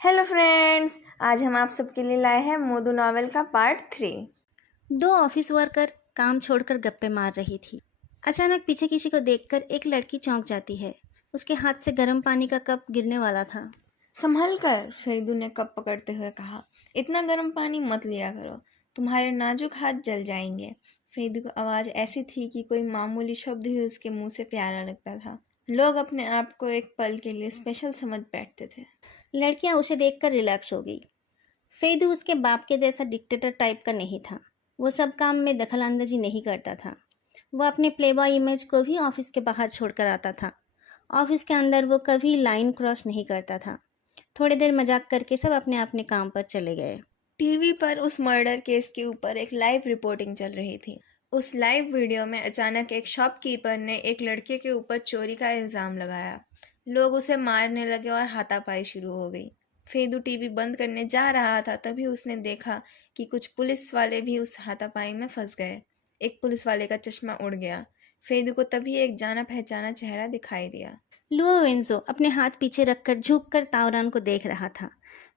Hello friends, आज हम आप सबके लिए लाए हैं मोदू नॉवेल का पार्ट 3। दो ऑफिस वर्कर काम छोड़कर गप्पे मार रही थी। अचानक पीछे किसी को देखकर एक लड़की चौंक जाती है। उसके हाथ से गर्म पानी का कप गिरने वाला था। संभल कर, फेदू ने कप पकड़ते हुए कहा। इतना गर्म पानी मत लिया करो, तुम्हारे नाजुक हाथ जल जाएंगे। फेदू की आवाज़ ऐसी थी कि कोई मामूली शब्द भी उसके मुंह से प्यारा लगता था। लोग अपने आप को एक पल के लिए स्पेशल समझ बैठते थे। लड़कियां उसे देखकर रिलैक्स हो गई। फेदू उसके बाप के जैसा डिक्टेटर टाइप का नहीं था। वो सब काम में दखलंदाजी नहीं करता था। वो अपने प्लेबॉय इमेज को भी ऑफिस के बाहर छोड़कर आता था। ऑफिस के अंदर वो कभी लाइन क्रॉस नहीं करता था। थोड़ी देर मजाक करके सब अपने अपने काम पर चले गए। टीवी पर उस मर्डर केस के ऊपर एक लाइव रिपोर्टिंग चल रही थी। उस लाइव वीडियो में अचानक एक शॉपकीपर ने एक लड़के के ऊपर चोरी का इल्ज़ाम लगाया। लोग उसे मारने लगे और हाथापाई शुरू हो गई। फेदू टीवी बंद करने जा रहा था, तभी उसने देखा कि कुछ पुलिस वाले भी उस हाथापाई में फंस गए। एक पुलिस वाले का चश्मा उड़ गया। फेदू को तभी एक जाना पहचाना चेहरा दिखाई दिया। लुओ वेंजो अपने हाथ पीछे रखकर झुककर तावरान को देख रहा था।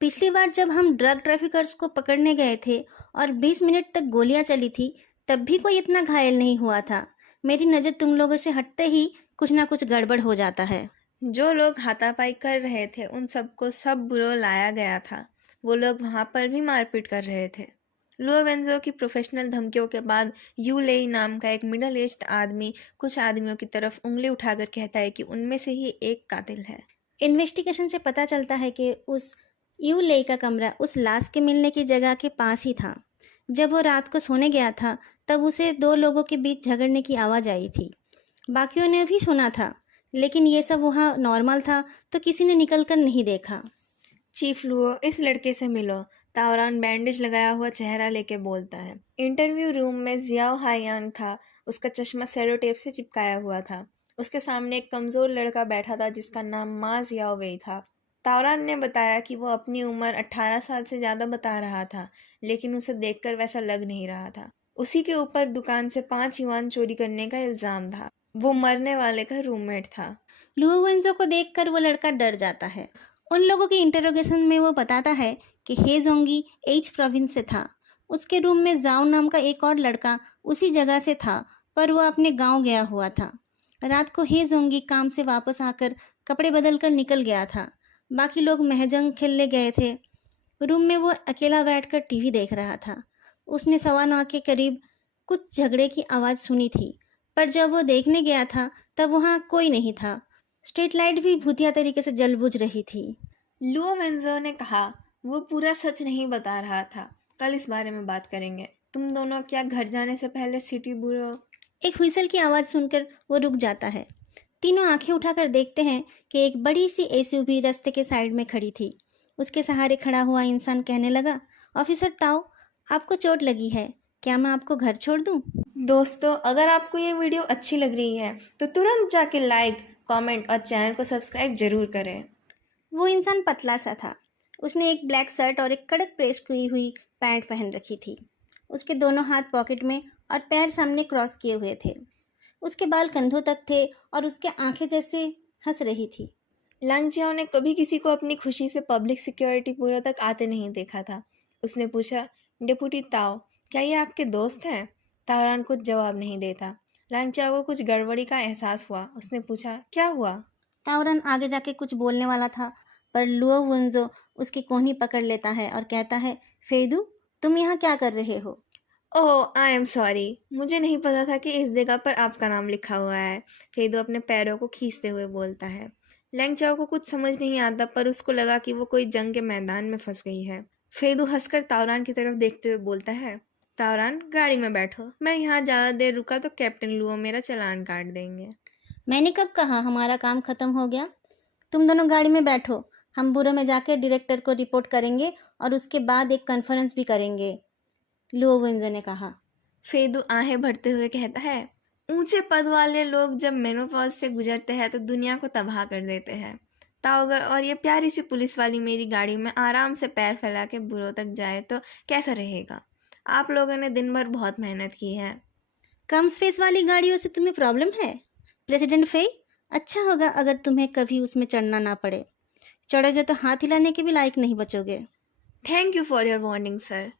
पिछली बार जब हम ड्रग ट्रैफिकर्स को पकड़ने गए थे और 20 मिनट तक गोलियां चली थी, तब भी कोई इतना घायल नहीं हुआ था। मेरी नज़र तुम लोगों से हटते ही कुछ ना कुछ गड़बड़ हो जाता है। जो लोग हाथापाई कर रहे थे उन सबको सब बुरो लाया गया था। वो लोग वहां पर भी मारपीट कर रहे थे। लुओवेंजो की प्रोफेशनल धमकियों के बाद यू लेई नाम का एक मिडल एज्ड आदमी कुछ आदमियों की तरफ उंगली उठाकर कहता है कि उनमें से ही एक कातिल है। इन्वेस्टिगेशन से पता चलता है कि उस यू लेई का कमरा उस लाश के मिलने की जगह के पास ही था। जब वो रात को सोने गया था, तब उसे दो लोगों के बीच झगड़ने की आवाज़ आई थी। बाकियों ने भी सुना था, लेकिन ये सब वहाँ नॉर्मल था, तो किसी ने निकल कर नहीं देखा। चीफ लुओ, इस लड़के से मिलो। तावरान बैंडेज लगाया हुआ चेहरा लेके बोलता है। इंटरव्यू रूम में जियाओ हायान था। उसका चश्मा सेलो टेप से चिपकाया हुआ था। उसके सामने एक कमजोर लड़का बैठा था जिसका नाम मा जियाओ वेई था। तावरान ने बताया कि वो अपनी उम्र 18 साल से ज़्यादा बता रहा था, लेकिन उसे देखकर वैसा लग नहीं रहा था। उसी के ऊपर दुकान से 5 युआन चोरी करने का इल्ज़ाम था। वो मरने वाले का रूममेट था। लुओवेंजो को देखकर वो लड़का डर जाता है। उन लोगों के इंटरोगेशन में वो बताता है कि हेजोंगी एच प्रोविंस से था। उसके रूम में जाओ नाम का एक और लड़का उसी जगह से था, पर वो अपने गांव गया हुआ था। रात को हेजोंगी काम से वापस आकर कपड़े बदल कर निकल गया था। बाकी लोग महजंग खेलने गए थे। रूम में वो अकेला बैठकर टीवी देख रहा था। उसने 9:15 के करीब कुछ झगड़े की आवाज़ सुनी थी, पर जब वो देखने गया था तब वहाँ कोई नहीं था। स्ट्रीट लाइट भी भूतिया तरीके से जल बुझ रही थी। लुओ वेंजो ने कहा, वो पूरा सच नहीं बता रहा था। कल इस बारे में बात करेंगे। तुम दोनों क्या घर जाने से पहले सिटी ब्यूरो? एक व्हिसल की आवाज़ सुनकर वो रुक जाता है। तीनों आंखें उठाकर देखते हैं कि एक बड़ी सी एसयूवी रास्ते के साइड में खड़ी थी। उसके सहारे खड़ा हुआ इंसान कहने लगा, ऑफिसर ताओ, आपको चोट लगी है, क्या मैं आपको घर छोड़ दूं? दोस्तों, अगर आपको ये वीडियो अच्छी लग रही है तो तुरंत जाके लाइक, कमेंट और चैनल को सब्सक्राइब जरूर करें। वो इंसान पतला सा था। उसने एक ब्लैक शर्ट और एक कड़क प्रेस की हुई पैंट पहन रखी थी। उसके दोनों हाथ पॉकेट में और पैर सामने क्रॉस किए हुए थे। उसके बाल कंधों तक थे और उसके आंखें जैसे हंस रही थी। लांगजियाओ ने कभी किसी को अपनी खुशी से पब्लिक सिक्योरिटी ब्यूरो तक आते नहीं देखा था। उसने पूछा, डिप्टी ताओ, क्या ये आपके दोस्त हैं? ताओरान कुछ जवाब नहीं देता। लांगजियाओ को कुछ गड़बड़ी का एहसास हुआ। उसने पूछा, क्या हुआ? तावरन आगे जाके कुछ बोलने वाला था, पर लुओ वुंजो उसकी कोहनी पकड़ लेता है और कहता है, फेदू, तुम यहाँ क्या कर रहे हो? ओह, आई एम सॉरी। मुझे नहीं पता था कि इस जगह पर आपका नाम लिखा हुआ है। फेदू अपने पैरों को खींचते हुए बोलता है। लैंगचाओ को कुछ समझ नहीं आता, पर उसको लगा कि वो कोई जंग के मैदान में फंस गई है। फेदू हंसकर तावरान की तरफ देखते हुए बोलता है, तावरान, गाड़ी में बैठो। मैं यहाँ ज़्यादा देर रुका तो कैप्टन लुओ मेरा चालान काट देंगे। मैंने कब कहा हमारा काम खत्म हो गया? तुम दोनों गाड़ी में बैठो। हम बुरो में जाके डायरेक्टर को रिपोर्ट करेंगे और उसके बाद एक कॉन्फ्रेंस भी करेंगे, लुओ वुंजो ने कहा। फेदू आहें भरते हुए कहता है, ऊंचे पद वाले लोग जब मेनोपॉज से गुजरते हैं तो दुनिया को तबाह कर देते हैं। ताओगा और ये प्यारी सी पुलिस वाली मेरी गाड़ी में आराम से पैर फैला के बुरो तक जाए तो कैसा रहेगा? आप लोगों ने दिन भर बहुत मेहनत की है। कम स्पेस वाली गाड़ियों से तुम्हें प्रॉब्लम है, प्रेसिडेंट फे? अच्छा होगा अगर तुम्हें कभी उसमें चढ़ना ना पड़े। चढ़ोगे तो हाथ हिलाने के भी लायक नहीं बचोगे। Thank you for your warning sir.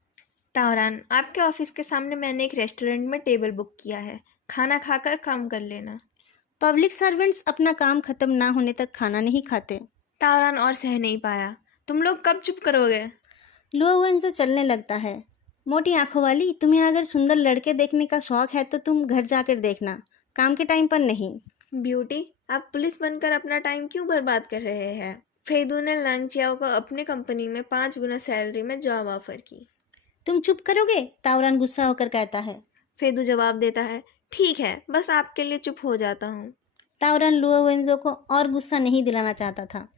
तावरान, आपके ऑफिस के सामने मैंने एक रेस्टोरेंट में टेबल बुक किया है, खाना खाकर काम कर लेना। पब्लिक सर्वेंट्स अपना काम खत्म ना होने तक खाना नहीं खाते। तावरान और सह नहीं पाया। तुम लोग कब चुप करोगे? लुओवन से चलने लगता है। मोटी आंखों वाली, तुम्हें अगर सुंदर लड़के देखने का शौक है तो तुम घर जाकर देखना, काम के टाइम पर नहीं। ब्यूटी, आप पुलिस बनकर अपना टाइम क्यों बर्बाद कर रहे हैं? फेदू ने लांगचियाओ को अपनी कंपनी में 5 गुना सैलरी में जॉब ऑफर की। तुम चुप करोगे? तावरान गुस्सा होकर कहता है। फेदू जवाब देता है, ठीक है, बस आपके लिए चुप हो जाता हूँ। तावरान लुओवेंजो को और गुस्सा नहीं दिलाना चाहता था।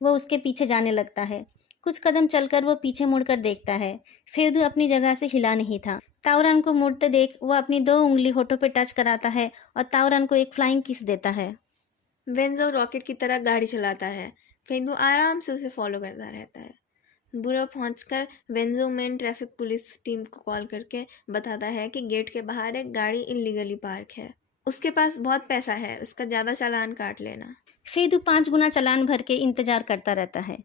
वो उसके पीछे जाने लगता है। कुछ कदम चलकर वो पीछे मुड़कर देखता है। फेदू अपनी जगह से हिला नहीं था। तावरान को मुड़ते देख वो अपनी 2 उंगली होठों पे टच कराता है और तावरान को एक फ्लाइंग किस देता है। वेंजो रॉकेट की तरह गाड़ी चलाता है। फेदू आराम से उसे फॉलो करता रहता है। बुरा पहुंचकर वेंजो मेन ट्रैफिक पुलिस टीम को कॉल करके बताता है कि गेट के बाहर एक गाड़ी इलीगली पार्क है। उसके पास बहुत पैसा है, उसका ज़्यादा चालान काट लेना। फेदू 5 गुना चालान भर के इंतजार करता रहता है।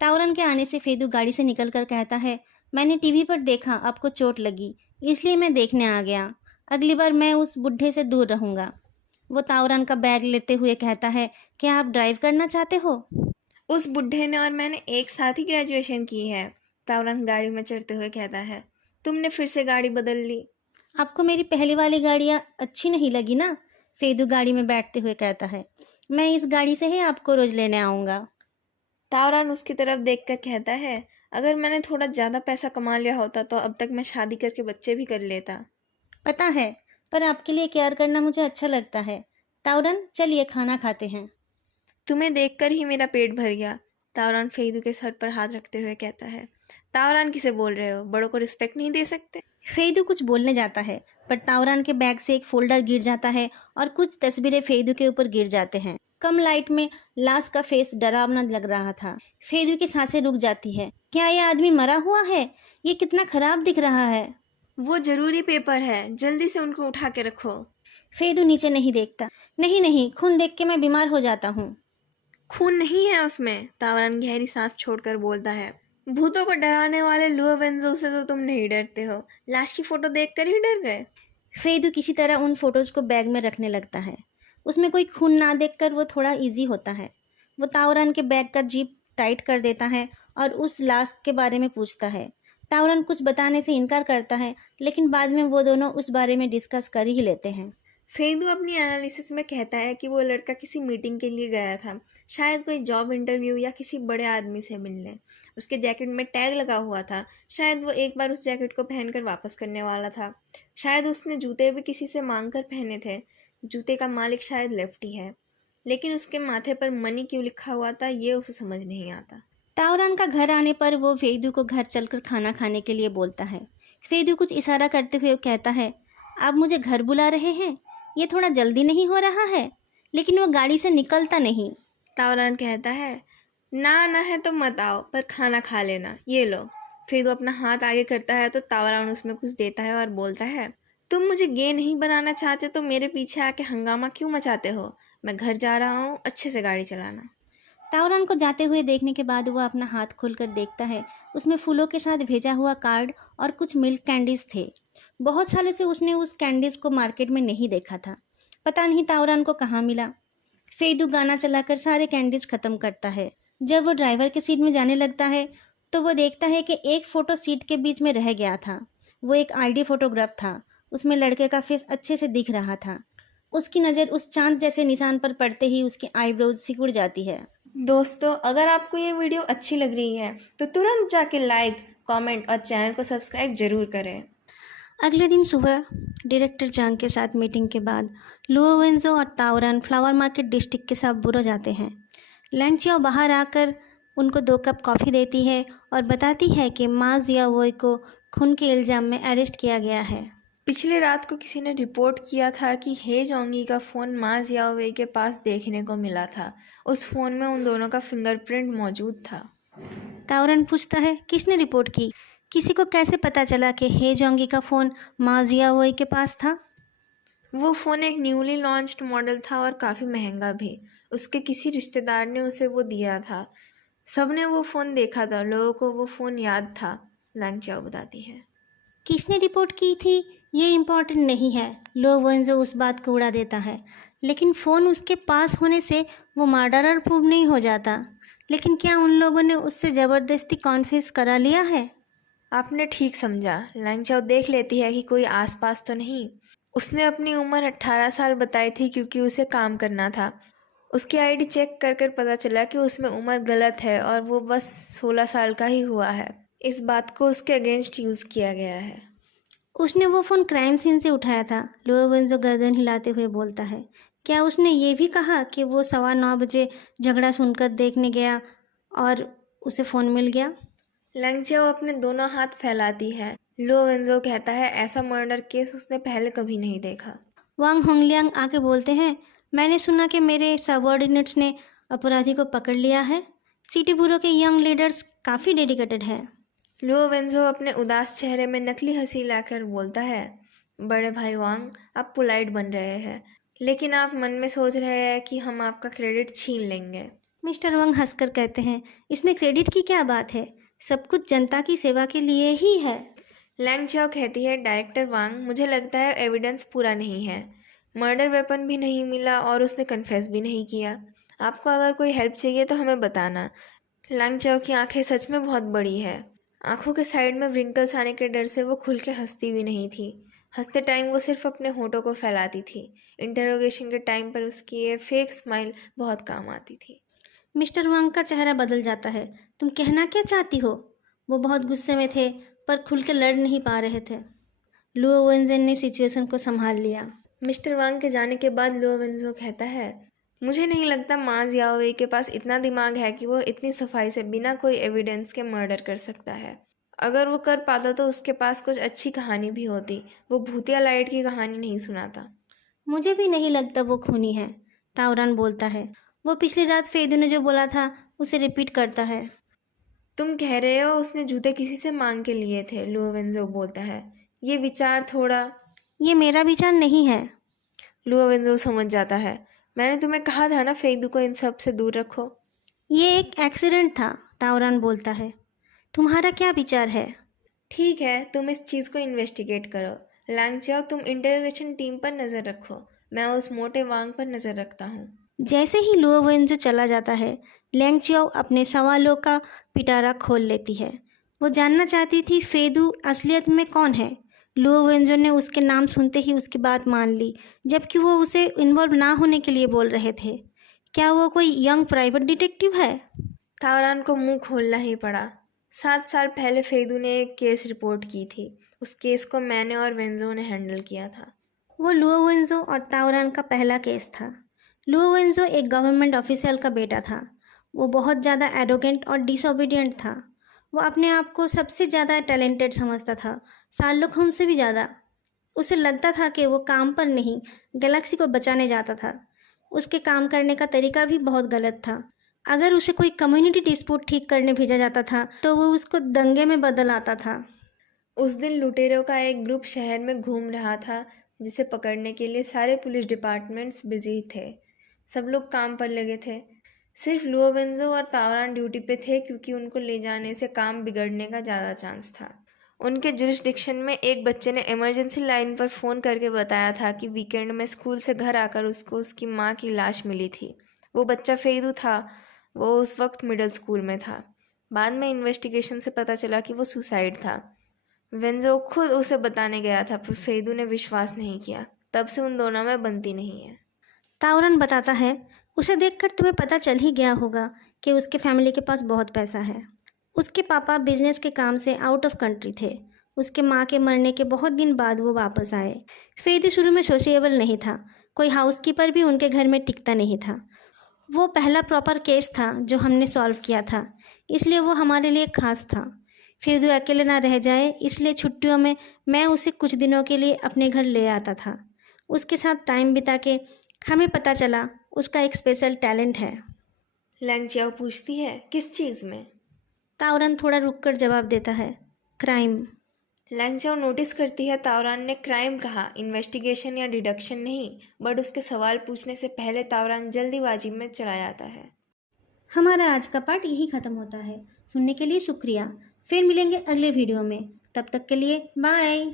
तावरान के आने से फेदू गाड़ी से निकलकर कहता है, मैंने टीवी पर देखा आपको चोट लगी, इसलिए मैं देखने आ गया। अगली बार मैं उस बुढ़े से दूर रहूंगा। वो तावरान का बैग लेते हुए कहता है, क्या आप ड्राइव करना चाहते हो? उस बुढ़े ने और मैंने एक साथ ही ग्रेजुएशन की है। तावरान गाड़ी में चढ़ते हुए कहता है, तुमने फिर से गाड़ी बदल ली। आपको मेरी पहली वाली गाड़ियाँ अच्छी नहीं लगी ना? फेदू गाड़ी में बैठते हुए कहता है, मैं इस गाड़ी से ही आपको रोज लेने आऊँगा। तावरान उसकी तरफ देखकर कहता है, अगर मैंने थोड़ा ज़्यादा पैसा कमा लिया होता तो अब तक मैं शादी करके बच्चे भी कर लेता। पता है, पर आपके लिए केयर करना मुझे अच्छा लगता है। तावरन, चलिए खाना खाते हैं। तुम्हें देखकर ही मेरा पेट भर गया। तावरान फेदू के सर पर हाथ रखते हुए कहता है, तावरान किसे बोल रहे हो? बड़ों को रिस्पेक्ट नहीं दे सकते? फेदू कुछ बोलने जाता है, पर तावरान के बैग से एक फोल्डर गिर जाता है और कुछ तस्वीरें फेदू के ऊपर गिर जाते हैं। कम लाइट में लाश का फेस डरावना लग रहा था। फेदू की सांसें रुक जाती है। क्या यह आदमी मरा हुआ है? ये कितना खराब दिख रहा है। वो जरूरी पेपर है, जल्दी से उनको उठा के रखो। फेदू नीचे नहीं देखता। नहीं नहीं, खून देख के मैं बीमार हो जाता हूँ। खून नहीं है उसमें, तावरान गहरी सांस छोड़कर बोलता है। भूतों को डराने वाले लुओवेंजो से तो तुम नहीं डरते हो, लाश की फोटो देखकर ही डर गए। फेदू किसी तरह उन फोटोज को बैग में रखने लगता है। उसमें कोई खून ना देखकर वो थोड़ा इजी होता है। वो तावरान के बैग का जिप टाइट कर देता है और उस लाश के बारे में पूछता है। तावरान कुछ बताने से इनकार करता है, लेकिन बाद में वो दोनों उस बारे में डिस्कस कर ही लेते हैं। फेदू अपनी एनालिसिस में कहता है कि वो लड़का किसी मीटिंग के लिए गया था, शायद कोई जॉब इंटरव्यू या किसी बड़े आदमी से मिलने। उसके जैकेट में टैग लगा हुआ था, शायद वो एक बार उस जैकेट को पहनकर वापस करने वाला था। शायद उसने जूते भी किसी से मांग कर पहने थे। जूते का मालिक शायद लेफ्टी है, लेकिन उसके माथे पर मनी क्यों लिखा हुआ था ये उसे समझ नहीं आता। तावरान का घर आने पर वो फेदू को घर चलकर खाना खाने के लिए बोलता है। फेदू कुछ इशारा करते हुए कहता है, आप मुझे घर बुला रहे हैं? ये थोड़ा जल्दी नहीं हो रहा है? लेकिन वो गाड़ी से निकलता नहीं। तावरान कहता है, ना आना है तो मत आओ, पर खाना खा लेना, ये लो। फिर वो अपना हाथ आगे करता है तो तावरान उसमें कुछ देता है और बोलता है, तुम मुझे गे नहीं बनाना चाहते तो मेरे पीछे आके हंगामा क्यों मचाते हो? मैं घर जा रहा हूँ, अच्छे से गाड़ी चलाना। तावरान को जाते हुए देखने के बाद वह अपना हाथ खोलकर देखता है। उसमें फूलों के साथ भेजा हुआ कार्ड और कुछ मिल्क कैंडीज थे। बहुत सालों से उसने उस कैंडीज को मार्केट में नहीं देखा था। पता नहीं तावरान को कहाँ मिला। फेदू गाना चलाकर सारे कैंडीज खत्म करता है। जब वो ड्राइवर के सीट में जाने लगता है तो वो देखता है कि एक फ़ोटो सीट के बीच में रह गया था। वो एक आईडी फोटोग्राफ था। उसमें लड़के का फेस अच्छे से दिख रहा था। उसकी नज़र उस चांद जैसे निशान पर पड़ते ही उसकी आईब्रोज सिकुड़ जाती है। दोस्तों, अगर आपको ये वीडियो अच्छी लग रही है तो तुरंत जाके लाइक, कमेंट और चैनल को सब्सक्राइब जरूर करें। अगले दिन सुबह डायरेक्टर जांग के साथ मीटिंग के बाद लुओवेंजो और तावरान फ्लावर मार्केट डिस्ट्रिक्ट के साथ बुरो जाते हैं। लैंगचियाओ बाहर आकर उनको 2 कप कॉफ़ी देती है और बताती है कि मा जियावोई को खून के इल्ज़ाम में अरेस्ट किया गया है। पिछले रात को किसी ने रिपोर्ट किया था कि हे जोंगी का फ़ोन मा जियाओवेई के पास देखने को मिला था। उस फ़ोन में उन दोनों का फिंगरप्रिंट मौजूद था। तावरान पूछता है, किसने रिपोर्ट की? किसी को कैसे पता चला कि हे जोंगी का फ़ोन मा जियावोई के पास था? वो फ़ोन एक न्यूली लॉन्च्ड मॉडल था और काफ़ी महंगा भी। उसके किसी रिश्तेदार ने उसे वो दिया था। सबने वो फ़ोन देखा था, लोगों को वो फ़ोन याद था, लैंग चाओ बताती है। किसने रिपोर्ट की थी ये इम्पोर्टेंट नहीं है, लो वेंजो उस बात को उड़ा देता है। लेकिन फ़ोन उसके पास होने से वो मर्डरर प्रूव नहीं हो जाता। लेकिन क्या उन लोगों ने उससे ज़बरदस्ती कॉन्फेस करा लिया है? आपने ठीक समझा, लैंग चाओ देख लेती है कि कोई आसपास तो नहीं। उसने अपनी उम्र 18 साल बताई थी क्योंकि उसे काम करना था। उसकी आईडी चेक कर कर पता चला कि उसमें उम्र गलत है और वो बस 16 साल का ही हुआ है। इस बात को उसके अगेंस्ट यूज़ किया गया है। उसने वो फ़ोन क्राइम सीन से उठाया था, लो वेंजो गर्दन हिलाते हुए बोलता है। क्या उसने ये भी कहा कि वो 9:15 बजे झगड़ा सुनकर देखने गया और उसे फ़ोन मिल गया? लैंग चाओ अपने दोनों हाथ फैलाती है। लो वेंजो कहता है ऐसा मर्डर केस उसने पहले कभी नहीं देखा। वांग होंगलियांग आके बोलते हैं, मैंने सुना कि मेरे सबऑर्डिनेट्स ने अपराधी को पकड़ लिया है। सिटी ब्यूरो के यंग लीडर्स काफ़ी डेडिकेटेड है। लो वेंजो अपने उदास चेहरे में नकली हंसी लाकर बोलता है, बड़े भाई वांग, आप पोलाइट बन रहे हैं, लेकिन आप मन में सोच रहे हैं कि हम आपका क्रेडिट छीन लेंगे। मिस्टर वांग हंसकर कहते हैं, इसमें क्रेडिट की क्या बात है, सब कुछ जनता की सेवा के लिए ही है। लैंग चाओ कहती है, डायरेक्टर वांग, मुझे लगता है एविडेंस पूरा नहीं है। मर्डर वेपन भी नहीं मिला और उसने कन्फेस भी नहीं किया। आपको अगर कोई हेल्प चाहिए तो हमें बताना। लैंग चाओ की आंखें सच में बहुत बड़ी है। आंखों के साइड में व्रिंकल्स आने के डर से वो खुल के हंसती भी नहीं थी। हंसते टाइम वो सिर्फ अपने होठों को फैलाती थी। इंटरोगेशन के टाइम पर उसकी ये फेक स्माइल बहुत काम आती थी। मिस्टर वांग का चेहरा बदल जाता है, तुम कहना क्या चाहती हो? वो बहुत गुस्से में थे पर खुल के लड़ नहीं पा रहे थे। लुओ वेंजेन ने सिचुएशन को संभाल लिया। मिस्टर वांग के जाने के बाद लो वेंजो कहता है, मुझे नहीं लगता मा जियाओवेई के पास इतना दिमाग है कि वो इतनी सफाई से बिना कोई एविडेंस के मर्डर कर सकता है। अगर वो कर पाता तो उसके पास कुछ अच्छी कहानी भी होती। वो भूतिया लाइट की कहानी नहीं सुनाता। मुझे भी नहीं लगता वो खूनी है, तावरान बोलता है। वो पिछली रात फेदू ने जो बोला था उसे रिपीट करता है। तुम कह रहे हो उसने जूते किसी से मांग के लिए थे, लो वेंजो बोलता है। ये विचार थोड़ा। ये मेरा विचार नहीं है। लुओ वेंजो समझ जाता है। मैंने तुम्हें कहा था ना, फेदू को इन सब से दूर रखो। ये एक एक्सीडेंट था, तावरान बोलता है। तुम्हारा क्या विचार है? ठीक है, तुम इस चीज़ को इन्वेस्टिगेट करो। लैंगचाओ, तुम इंटरोगेशन टीम पर नज़र रखो। मैं उस मोटे वांग पर नज़र रखता हूँ। जैसे ही लुओ वेंजो चला जाता है, लैंग चियाओ अपने सवालों का पिटारा खोल लेती है। वो जानना चाहती थी फेदू असलियत में कौन है। लुओ वेंजो ने उसके नाम सुनते ही उसकी बात मान ली, जबकि वो उसे इन्वॉल्व ना होने के लिए बोल रहे थे। क्या वो कोई यंग प्राइवेट डिटेक्टिव है? तावरान को मुंह खोलना ही पड़ा। 7 साल पहले फेदू ने एक केस रिपोर्ट की थी। उस केस को मैंने और वेंजो ने हैंडल किया था। वो लुओ वेंजो और तावरान का पहला केस था। लुओ वेंजो एक गवर्नमेंट ऑफिशियल का बेटा था। वो बहुत ज़्यादा एरोगेंट और डिसोबीडियंट था। वो अपने आप को सबसे ज़्यादा टैलेंटेड समझता था, शार्लॉक होम्स से भी ज़्यादा। उसे लगता था कि वो काम पर नहीं, गैलेक्सी को बचाने जाता था। उसके काम करने का तरीका भी बहुत गलत था। अगर उसे कोई कम्युनिटी डिस्प्यूट ठीक करने भेजा जाता था तो वो उसको दंगे में बदल आता था। उस दिन लुटेरों का एक ग्रुप शहर में घूम रहा था, जिसे पकड़ने के लिए सारे पुलिस डिपार्टमेंट्स बिजी थे। सब लोग काम पर लगे थे। सिर्फ लुओ वेंजो और तावरान ड्यूटी पे थे क्योंकि उनको ले जाने से काम बिगड़ने का ज़्यादा चांस था। उनके जुरिस्डिक्शन में एक बच्चे ने इमरजेंसी लाइन पर फ़ोन करके बताया था कि वीकेंड में स्कूल से घर आकर उसको उसकी माँ की लाश मिली थी। वो बच्चा फेदू था। वो उस वक्त मिडिल स्कूल में था। बाद में इन्वेस्टिगेशन से पता चला कि वो सुसाइड था। वेंजो खुद उसे बताने गया था पर फेदू ने विश्वास नहीं किया। तब से उन दोनों में बनती नहीं है। तावरन बताता है, उसे देखकर तुम्हें पता चल ही गया होगा कि उसके फैमिली के पास बहुत पैसा है। उसके पापा बिजनेस के काम से आउट ऑफ कंट्री थे। उसके माँ के मरने के बहुत दिन बाद वो वापस आए। फेदी शुरू में सोशिएबल नहीं था, कोई हाउसकीपर भी उनके घर में टिकता नहीं था। वो पहला प्रॉपर केस था जो हमने सॉल्व किया था, इसलिए वो हमारे लिए खास था। फेदू अकेले ना रह जाए इसलिए छुट्टियों में मैं उसे कुछ दिनों के लिए अपने घर ले आता था। उसके साथ टाइम बिता के हमें पता चला उसका एक स्पेशल टैलेंट है। लैंग चियाओ पूछती है, किस चीज़ में? तावरन थोड़ा रुककर जवाब देता है, क्राइम। लैंग चियाओ नोटिस करती है तावरान ने क्राइम कहा, इन्वेस्टिगेशन या डिडक्शन नहीं। बट उसके सवाल पूछने से पहले तावरान जल्दीबाजी में चला जाता है। हमारा आज का पार्ट यही ख़त्म होता है। सुनने के लिए शुक्रिया। फिर मिलेंगे अगले वीडियो में। तब तक के लिए बाय।